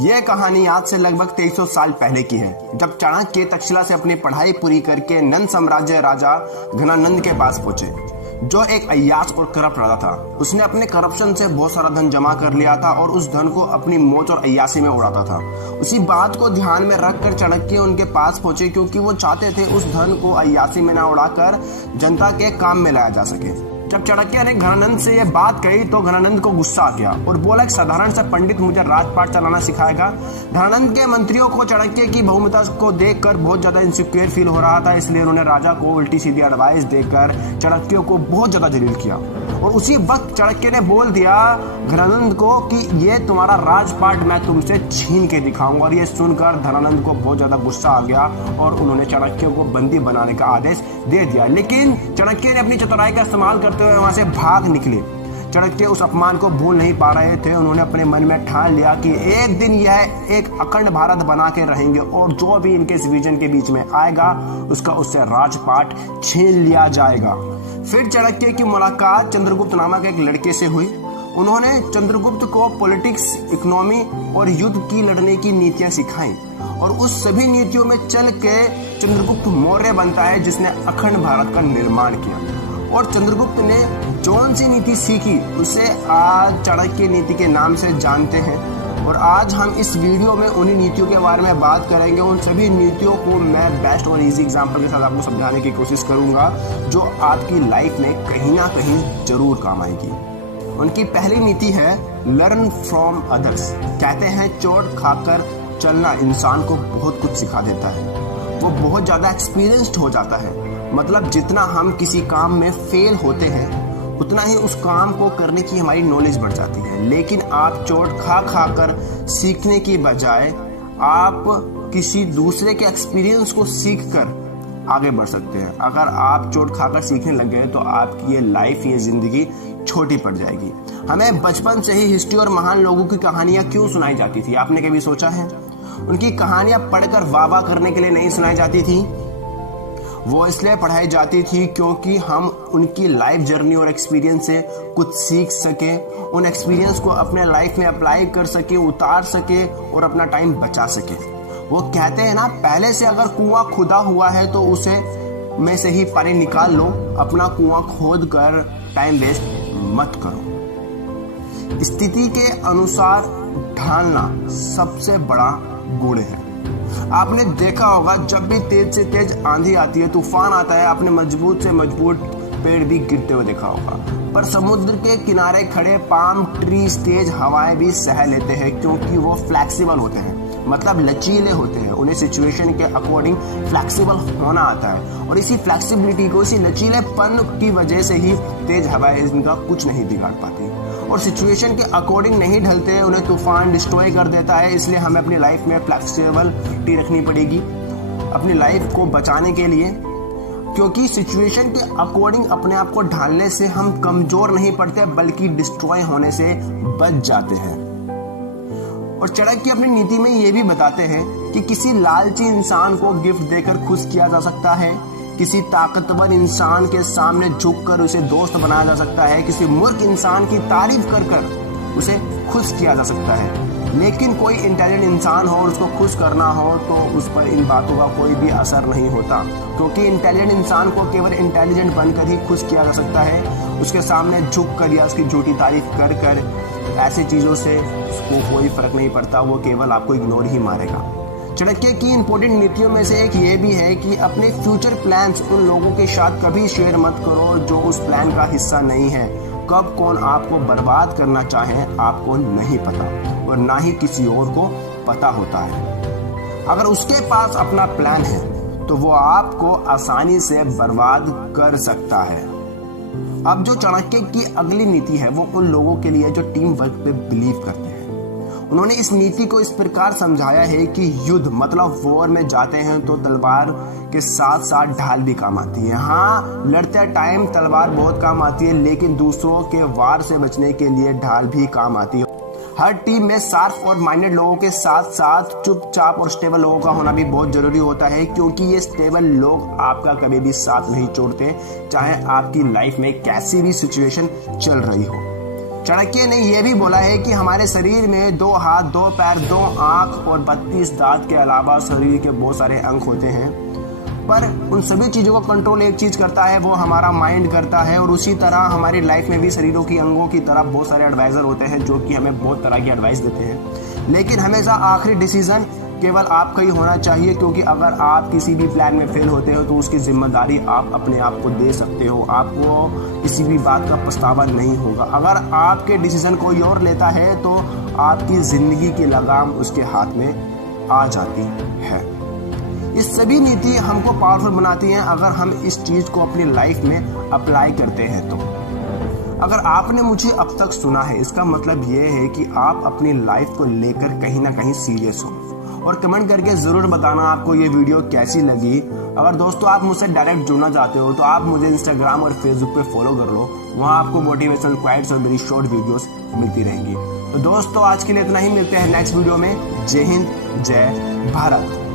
यह कहानी आज से लगभग 2300 साल पहले की है, जब चाणक्य तक्षशिला से अपनी पढ़ाई पूरी करके नंद साम्राज्य राजा घनानंद के पास पहुंचे, जो एक अय्याश और करप्ट राजा था। उसने अपने करप्शन से बहुत सारा धन जमा कर लिया था और उस धन को अपनी मौज और अय्याशी में उड़ाता था। उसी बात को ध्यान में रखकर चाणक्य उनके पास पहुंचे, क्योंकि वो चाहते थे उस धन को अय्याशी में न उड़ाकर जनता के काम में लाया जा सके। जब चाणक्य ने घनानंद से यह बात कही तो घनानंद को गुस्सा आ गया और बोला, एक साधारण सा पंडित मुझे राजपाट चलाना सिखाएगा। घनानंद के मंत्रियों को चाणक्य की बहुमता को देखकर बहुत ज्यादा इनसिक्योर फील हो रहा था, इसलिए उन्होंने राजा को उल्टी सीधी एडवाइस देकर चाणक्य को बहुत ज्यादा जलील किया। और उसी वक्त चाणक्य ने बोल दिया घनानंद को कि ये तुम्हारा राजपाट मैं तुमसे छीन के दिखाऊंगा। और ये सुनकर घनानंद को बहुत ज्यादा गुस्सा आ गया और उन्होंने चाणक्य को बंदी बनाने का आदेश दे दिया। लेकिन चाणक्य ने अपनी चतुराई का इस्तेमाल करते हुए वहां से भाग निकले। चाणक्य उस अपमान को भूल नहीं पा रहे थे। उन्होंने अपने मन में ठान लिया कि एक दिन यह एक अखंड भारत बना के रहेंगे और जो भी इनके इस विजन के बीच में आएगा उसका उससे राजपाट छीन लिया जाएगा। फिर चाणक्य की मुलाकात चंद्रगुप्त नामक एक लड़के से हुई। उन्होंने चंद्रगुप्त को पॉलिटिक्स, इकोनॉमी और युद्ध की लड़ने की नीतियां सिखाई और उस सभी नीतियों में चल के चंद्रगुप्त मौर्य बनता है, जिसने अखंड भारत का निर्माण किया। और चंद्रगुप्त ने जौन सी नीति सीखी उसे आज चाणक्य नीति के नाम से जानते हैं। और आज हम इस वीडियो में उन्हीं नीतियों के बारे में बात करेंगे। उन सभी नीतियों को मैं बेस्ट और इजी एग्जांपल के साथ आपको समझाने की कोशिश करूंगा, जो आपकी लाइफ में कहीं ना कहीं जरूर काम आएगी। उनकी पहली नीति है लर्न फ्रॉम अदर्स। कहते हैं चोट खाकर चलना इंसान को बहुत कुछ सिखा देता है। वो बहुत ज़्यादा एक्सपीरियंस्ड हो जाता है। मतलब जितना हम किसी काम में फेल होते हैं उतना ही उस काम को करने की हमारी नॉलेज बढ़ जाती है। लेकिन आप चोट खा कर सीखने की बजाय आप किसी दूसरे के एक्सपीरियंस को सीख कर आगे बढ़ सकते हैं। अगर आप चोट खाकर सीखने लग गए तो आपकी ये लाइफ, ये जिंदगी छोटी पड़ जाएगी। हमें बचपन से ही हिस्ट्री और महान लोगों की कहानियां क्यों सुनाई जाती थी, आपने कभी सोचा है? उनकी कहानियां पढ़कर वाह करने के लिए नहीं सुनाई जाती थी। वो इसलिए पढ़ाई जाती थी क्योंकि हम उनकी लाइफ जर्नी और एक्सपीरियंस से कुछ सीख सके, उन एक्सपीरियंस को अपने लाइफ में अप्लाई कर सके, उतार सके और अपना टाइम बचा सके। वो कहते हैं ना, पहले से अगर कुआं खुदा हुआ है तो उसे में से ही पानी निकाल लो। अपना कुआं खोद कर टाइम वेस्ट मत करो। स्थिति के अनुसार ढालना सबसे बड़ा गुण है। आपने देखा होगा जब भी तेज से तेज आंधी आती है, तूफान आता है, आपने मजबूत से मजबूत पेड़ भी गिरते हुए देखा होगा। पर समुद्र के किनारे खड़े पाम ट्रीज तेज हवाएं भी सह लेते हैं, क्योंकि वो फ्लेक्सिबल होते हैं, मतलब लचीले होते हैं। उन्हें सिचुएशन के अकॉर्डिंग फ्लेक्सिबल होना आता है और इसी फ्लेक्सिबिलिटी को, इसी लचीलेपन की वजह से ही तेज हवाएं इनका कुछ नहीं बिगाड़ पाती और सिचुएशन के अकॉर्डिंग नहीं ढलते, उन्हें तूफान डिस्ट्रॉय कर देता है। इसलिए हमें अपनी लाइफ में फ्लेक्सिबिलिटी रखनी पड़ेगी अपनी लाइफ को बचाने के लिए, क्योंकि सिचुएशन के अकॉर्डिंग अपने आप को ढालने से हम कमजोर नहीं पड़ते बल्कि डिस्ट्रॉय होने से बच जाते हैं। और चाणक्य अपनी नीति में ये भी बताते हैं कि किसी लालची इंसान को गिफ्ट देकर खुश किया जा सकता है, किसी ताकतवर इंसान के सामने झुककर उसे दोस्त बनाया जा सकता है, किसी मूर्ख इंसान की तारीफ कर कर उसे खुश किया जा सकता है। लेकिन कोई इंटेलिजेंट इंसान हो और उसको खुश करना हो तो उस पर इन बातों का कोई भी असर नहीं होता, क्योंकि इंटेलिजेंट इंसान को केवल इंटेलिजेंट बनकर ही खुश किया जा सकता है। उसके सामने झुक कर या उसकी झूठी तारीफ कर कर ऐसी चीज़ों से उसको कोई फर्क नहीं पड़ता, वो केवल आपको इग्नोर ही मारेगा। चाणक्य की इंपॉर्टेंट नीतियों में से एक ये भी है कि अपने फ्यूचर प्लान्स उन लोगों के साथ कभी शेयर मत करो जो उस प्लान का हिस्सा नहीं है। कब कौन आपको बर्बाद करना चाहे आपको नहीं पता और ना ही किसी और को पता होता है। अगर उसके पास अपना प्लान है तो वो आपको आसानी से बर्बाद कर सकता है। अब जो चाणक्य की अगली नीति है वो उन लोगों के लिए जो टीम वर्क पे बिलीव करते हैं। उन्होंने इस नीति को इस प्रकार समझाया है कि युद्ध मतलब वॉर में जाते हैं तो तलवार के साथ साथ ढाल भी काम आती है। हाँ, लड़ते टाइम तलवार बहुत काम आती है, लेकिन दूसरों के वार से बचने के लिए ढाल भी काम आती है। हर टीम में शार्प और माइंडेड लोगों के साथ साथ चुपचाप और स्टेबल लोगों का होना भी बहुत जरूरी होता है, क्योंकि ये स्टेबल लोग आपका कभी भी साथ नहीं छोड़ते, चाहे आपकी लाइफ में कैसी भी सिचुएशन चल रही हो। चाणक्य ने यह भी बोला है कि हमारे शरीर में 2 हाथ, 2 पैर, 2 आंख और 32 दांत के अलावा शरीर के बहुत सारे अंग होते हैं, पर उन सभी चीज़ों को कंट्रोल एक चीज़ करता है, वो हमारा माइंड करता है। और उसी तरह हमारी लाइफ में भी शरीरों की अंगों की तरह बहुत सारे एडवाइज़र होते हैं जो कि हमें बहुत तरह की एडवाइस देते हैं, लेकिन हमेशा आखिरी डिसीजन केवल आपका ही होना चाहिए, क्योंकि अगर आप किसी भी प्लान में फेल होते हो तो उसकी जिम्मेदारी आप अपने आप को दे सकते हो, आपको किसी भी बात का पछतावा नहीं होगा। अगर आपके डिसीजन कोई और लेता है तो आपकी ज़िंदगी की लगाम उसके हाथ में आ जाती है। ये सभी नीति हमको पावरफुल बनाती हैं अगर हम इस चीज़ को अपनी लाइफ में अप्लाई करते हैं तो। अगर आपने मुझे अब तक सुना है, इसका मतलब ये है कि आप अपनी लाइफ को लेकर कहीं ना कहीं सीरियस हो। और कमेंट करके ज़रूर बताना आपको ये वीडियो कैसी लगी। अगर दोस्तों आप मुझसे डायरेक्ट जुड़ना चाहते हो तो आप मुझे इंस्टाग्राम और फेसबुक पे फॉलो कर लो, वहाँ आपको मोटिवेशनल क्वाइट्स और मेरी शॉर्ट वीडियोस मिलती रहेंगी। तो दोस्तों आज के लिए इतना ही, मिलते हैं नेक्स्ट वीडियो में। जय हिंद, जय भारत।